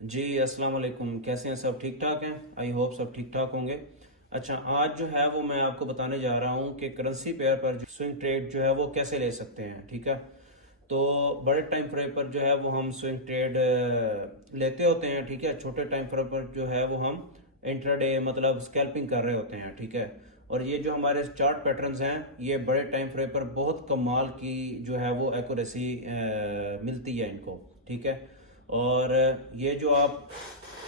जी अस्सलाम वालेकुम। कैसे हैं? सब ठीक ठाक हैं? आई होप सब ठीक ठाक होंगे। अच्छा, आज जो है वो मैं आपको बताने जा रहा हूँ कि करेंसी पेयर पर स्विंग ट्रेड जो है वो कैसे ले सकते हैं। ठीक है, तो बड़े टाइम फ्रेम पर जो है वो हम स्विंग ट्रेड लेते होते हैं। ठीक है, छोटे टाइम फ्रेम पर जो है वो हम इंट्राडे मतलब स्कैल्पिंग कर रहे होते हैं। ठीक है, और ये जो हमारे चार्ट पैटर्न्स हैं ये बड़े टाइम फ्रेम पर बहुत कमाल की जो है वो एक्यूरेसी मिलती है इनको। ठीक है, और ये जो आप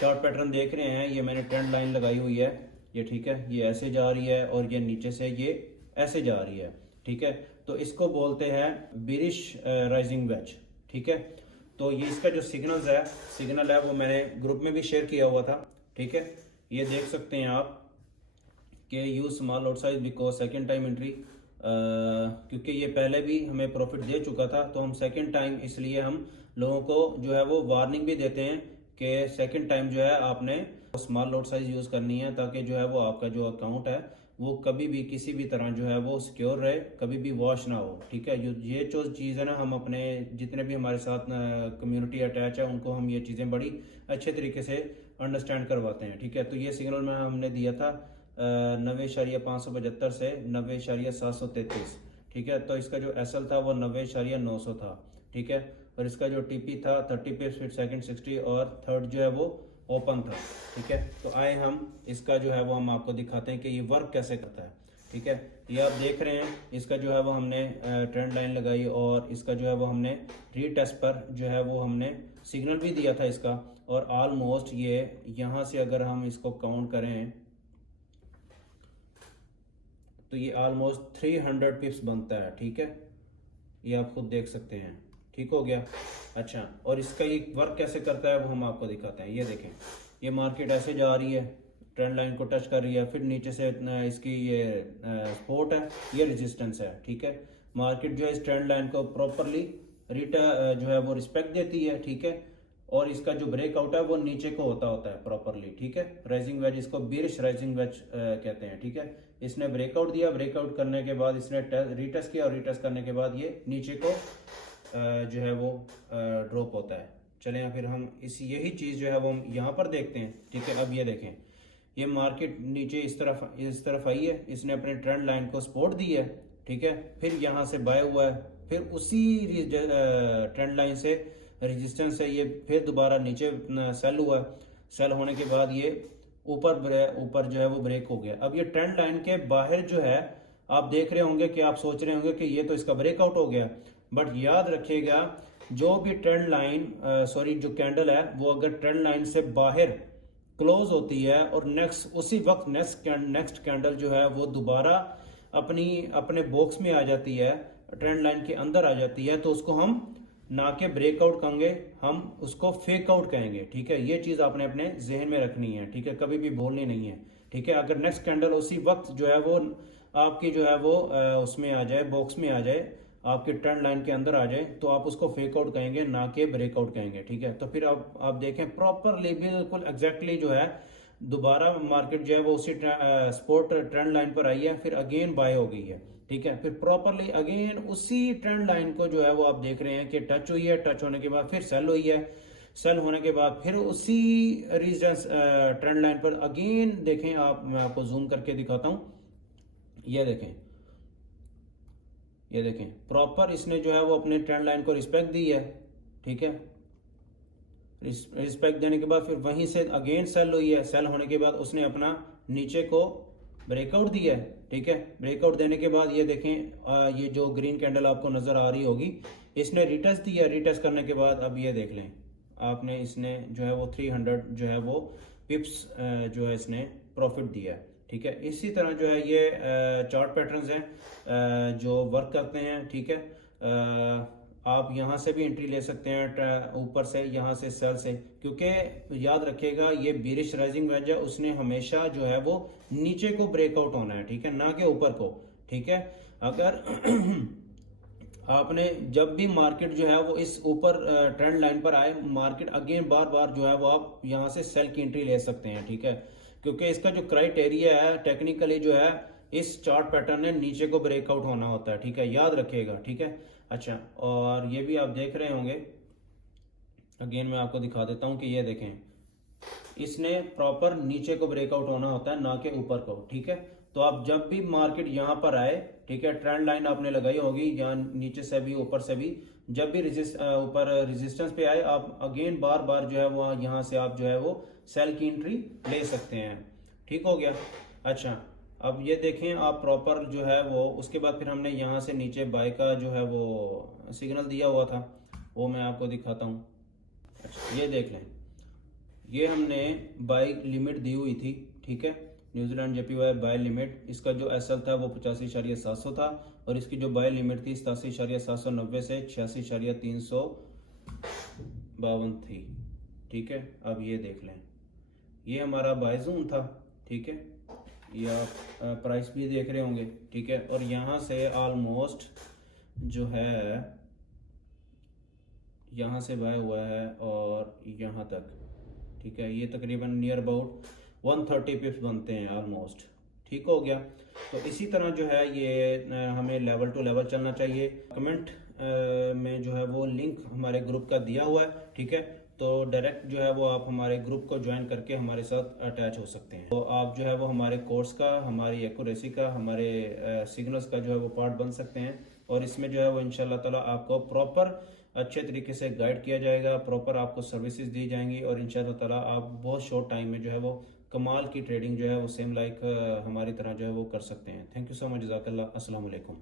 चार्ट पैटर्न देख रहे हैं ये मैंने ट्रेंड लाइन लगाई हुई है। ये ठीक है, ये ऐसे जा रही है और ये नीचे से ये ऐसे जा रही है। ठीक है, तो इसको बोलते हैं बिरिश राइजिंग वेज। ठीक है, तो ये इसका जो सिग्नल है वो मैंने ग्रुप में भी शेयर किया हुआ था। ठीक है, ये देख सकते हैं आप कि use small lot size because second time entry, क्योंकि ये पहले भी हमें प्रॉफिट दे चुका था तो हम सेकेंड टाइम इसलिए हम लोगों को जो है वो वार्निंग भी देते हैं कि सेकेंड टाइम जो है आपने स्मॉल लॉट साइज यूज करनी है ताकि जो है वो आपका जो अकाउंट है वो कभी भी किसी भी तरह जो है वो सिक्योर रहे, कभी भी वॉश ना हो। ठीक है, ये जो चीज़ है ना, हम अपने जितने भी हमारे साथ कम्युनिटी अटैच है उनको हम ये चीज़ें बड़ी अच्छे तरीके से अंडरस्टैंड करवाते हैं। ठीक है, तो ये सिग्नल में हमने दिया था 90,575 से 90,733। ठीक है, तो इसका जो एसएल था वो 90,900 था। ठीक है, और इसका जो टीपी था 30 पिप्स फिर सेकंड 60 और थर्ड जो है वो ओपन था। ठीक है, तो आए हम इसका जो है वो हम आपको दिखाते हैं कि ये वर्क कैसे करता है। ठीक है, ये आप देख रहे हैं इसका जो है वो हमने ट्रेंड लाइन लगाई और इसका जो है वो हमने रीटेस्ट पर जो है वो हमने सिग्नल भी दिया था इसका, और ऑलमोस्ट ये यहाँ से अगर हम इसको काउंट करें तो ये ऑलमोस्ट 300 पिप्स बनता है। ठीक है, ये आप खुद देख सकते हैं। ठीक हो गया। अच्छा, और इसका ये वर्क कैसे करता है वो हम आपको दिखाते हैं। ये देखें, ये मार्केट ऐसे जा रही है, ट्रेंड लाइन को टच कर रही है, फिर नीचे से इतना इसकी ये सपोर्ट है, ये रेजिस्टेंस है। ठीक है, मार्केट जो है इस ट्रेंड लाइन को प्रॉपरली जो है वो रिस्पेक्ट देती है। ठीक है, और इसका जो ब्रेकआउट है वो नीचे को होता है प्रॉपरली। ठीक है, राइजिंग वेज, इसको बिरिश राइजिंग वेज कहते हैं। ठीक है, इसने ब्रेकआउट दिया, ब्रेकआउट करने के बाद इसने रीटेस्ट किया और रीटेस्ट करने के बाद ये नीचे को जो है वो ड्रॉप होता है। चलें फिर हम यही चीज़ जो है वो हम यहाँ पर देखते हैं। ठीक है, अब ये देखें, ये मार्केट नीचे इस तरफ आई है, इसने अपने ट्रेंड लाइन को सपोर्ट दी है। ठीक है, फिर यहाँ से बाय हुआ है, फिर उसी ट्रेंड लाइन से रेजिस्टेंस है, ये फिर दोबारा नीचे सेल हुआ। सेल होने के बाद ये ऊपर जो है वो ब्रेक हो गया। अब ये ट्रेंड लाइन के बाहर जो है आप देख रहे होंगे कि आप सोच रहे होंगे कि ये तो इसका ब्रेकआउट हो गया, बट याद रखिएगा जो भी ट्रेंड लाइन जो कैंडल है वो अगर ट्रेंड लाइन से बाहर क्लोज होती है और उसी वक्त नेक्स्ट कैंडल जो है वो दोबारा अपने बॉक्स में आ जाती है, ट्रेंड लाइन के अंदर आ जाती है, तो उसको हम ना के ब्रेकआउट कहेंगे, हम उसको फेक आउट कहेंगे। ठीक है, ये चीज आपने अपने जहन में रखनी है। ठीक है, कभी भी भूलनी नहीं है। ठीक है, अगर नेक्स्ट कैंडल उसी वक्त जो है वो आपकी जो है वो उसमें आ जाए, बॉक्स में आ जाए, आपके ट्रेंड लाइन के अंदर आ जाए, तो आप उसको फेक आउट कहेंगे ना कि ब्रेकआउट कहेंगे। ठीक है, तो फिर आप देखें प्रॉपरली बिल्कुल एग्जैक्टली जो है दोबारा मार्केट जो है वो उसी स्पोर्ट ट्रेंड लाइन पर आई है, फिर अगेन बाय हो गई है। ठीक है, फिर प्रॉपरली अगेन उसी ट्रेंड लाइन को जो है वो आप देख रहे हैं कि टच हुई है, टच होने के बाद फिर सेल हुई है, सेल होने के बाद फिर उसी रेजिस्टेंस ट्रेंड लाइन पर अगेन देखें आप, मैं आपको जूम करके दिखाता हूं। ये देखें प्रॉपर इसने जो है वो अपने ट्रेंड लाइन को रिस्पेक्ट दी है। ठीक है, रिस्पेक्ट देने के बाद फिर वहीं से अगेन सेल हुई है, सेल होने के बाद उसने अपना नीचे को ब्रेकआउट दिया है। ठीक है, ब्रेकआउट देने के बाद ये देखें ये जो ग्रीन कैंडल आपको नजर आ रही होगी, इसने रिटेस्ट दिया, रिटेस्ट करने के बाद अब ये देख लें आपने, इसने जो है वो 300 जो है वो पिप्स जो है इसने प्रॉफिट दिया है। ठीक है, इसी तरह जो है ये चार्ट पैटर्न्स हैं जो वर्क करते हैं। ठीक है, आप यहाँ से भी एंट्री ले सकते हैं, ऊपर से यहाँ से सेल से, क्योंकि याद रखिएगा ये बेरिश राइजिंग वेज है, उसने हमेशा जो है वो नीचे को ब्रेकआउट होना है। ठीक है, ना कि ऊपर को। ठीक है, अगर आपने जब भी मार्केट जो है वो इस ऊपर ट्रेंड लाइन पर आए, मार्केट अगेन बार बार जो है वो आप यहाँ से सेल की एंट्री ले सकते हैं। ठीक है, क्योंकि इसका जो क्राइटेरिया है टेक्निकली जो है इस चार्ट पैटर्न ने नीचे को ब्रेकआउट होना होता है। ठीक है, याद रखिएगा। ठीक है, अच्छा, और ये भी आप देख रहे होंगे अगेन मैं आपको दिखा देता हूँ कि ये देखें, इसने प्रॉपर नीचे को ब्रेकआउट होना होता है, ना कि ऊपर को, ठीक है। तो आप जब भी मार्केट यहाँ पर आए, ठीक है, ट्रेंड लाइन आपने लगाई होगी यहाँ नीचे से भी ऊपर से भी, जब भी ऊपर रेजिस्टेंस पे आए, आप अगेन बार बार जो है वो यहाँ से आप जो है वो सेल की एंट्री ले सकते हैं। ठीक हो गया। अच्छा, अब ये देखें आप प्रॉपर जो है वो, उसके बाद फिर हमने यहाँ से नीचे बाय का जो है वो सिग्नल दिया हुआ था, वो मैं आपको दिखाता हूँ। अच्छा, ये देख लें, ये हमने बाय लिमिट दी हुई थी, ठीक है, न्यूजीलैंड JPY बाय लिमिट। इसका जो SL था वो 85.700 था, और इसकी जो बाय लिमिट थी 87.790 से 86.352 थी, ठीक है। अब ये देख लें, ये हमारा बाय जोन था, ठीक है, ये आप प्राइस भी देख रहे होंगे, ठीक है। और यहाँ से ऑलमोस्ट जो है यहाँ से बाय हुआ है और यहाँ तक, ठीक है, ये तकरीबन नियर अबाउट 130 पिप्स बनते हैं ऑलमोस्ट। ठीक हो गया। तो इसी तरह जो है ये हमें लेवल टू लेवल चलना चाहिए। कमेंट में जो है वो लिंक हमारे ग्रुप का दिया हुआ है, ठीक है। तो डायरेक्ट जो है वो आप हमारे ग्रुप को ज्वाइन करके हमारे साथ अटैच हो सकते हैं। तो आप जो है वो हमारे कोर्स का, हमारी एक्यूरेसी का, हमारे सिग्नल्स का जो है वो पार्ट बन सकते हैं। और इसमें जो है वो इंशाल्लाह ताला आपको प्रॉपर अच्छे तरीके से गाइड किया जाएगा, प्रॉपर आपको सर्विसेज दी जाएंगी, और इंशाल्लाह ताला आप बहुत शॉर्ट टाइम में जो है वो कमाल की ट्रेडिंग जो है वो सेम लाइक हमारी तरह जो है वो कर सकते हैं। थैंक यू सो मच, जज़ाकल्लाह, अस्सलाम वालेकुम।